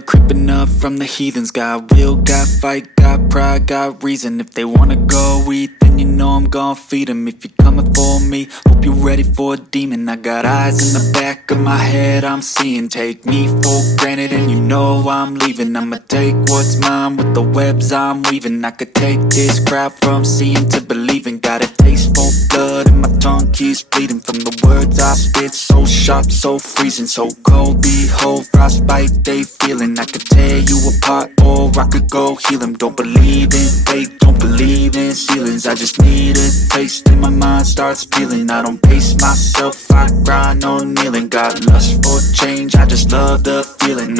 blood creeping up from the heathens. Got will, got fight, got pride, got reason. If they wanna go eat, then you know I'm gon' feed them. If you're coming for me, hope you're ready for a demon. I got eyes in the back of my head, I'm seeing. Take me for granted and you know I'm leaving. I'ma take what's mine with the webs I'm weaving. I could take this crowd from seeing to believing. Got a taste for blood and my tongue keeps bleeding from the words I spit. So sharp, so freezing, so cold. Behold, frostbite they feeling. I could tear you apart or I could go heal them. Don't believe in fate, don't believe in ceilings. I just need a taste and my mind starts peeling. I don't pace myself, I grind on kneeling. Got lust for change, I just love the feeling.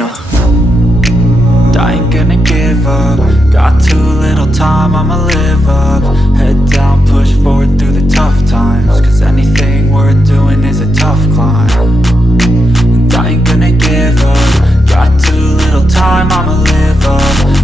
I ain't gonna give up. Got too little time, I'ma live up. Head down, push forward through the tough times. Cause anything worth doing is a tough climb. And I ain't gonna give up. Got too little time, I'ma live up.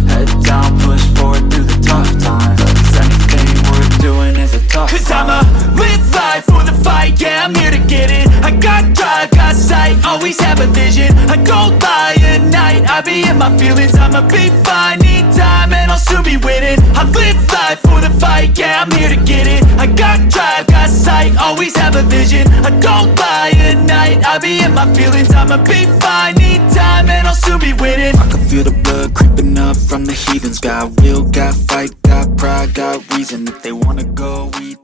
Head down, push forward through the tough times. Cause anything worth doing is a tough climb. Cause I'ma live life for the fight, yeah, I'm here to get it. I got drive, got sight, always have a vision. I don't lie at night, I be in my feelings. I'ma be fine, need time and I'll soon be winning. I live life for the fight, yeah, I'm here to get it. I got drive, got sight, always have a vision. I don't lie at night, I be in my feelings. I'ma be fine, need time and I'll soon be winning. I can feel the blood creeping up from the heathens. Got will, got fight, got pride, got reason. If they wanna go eat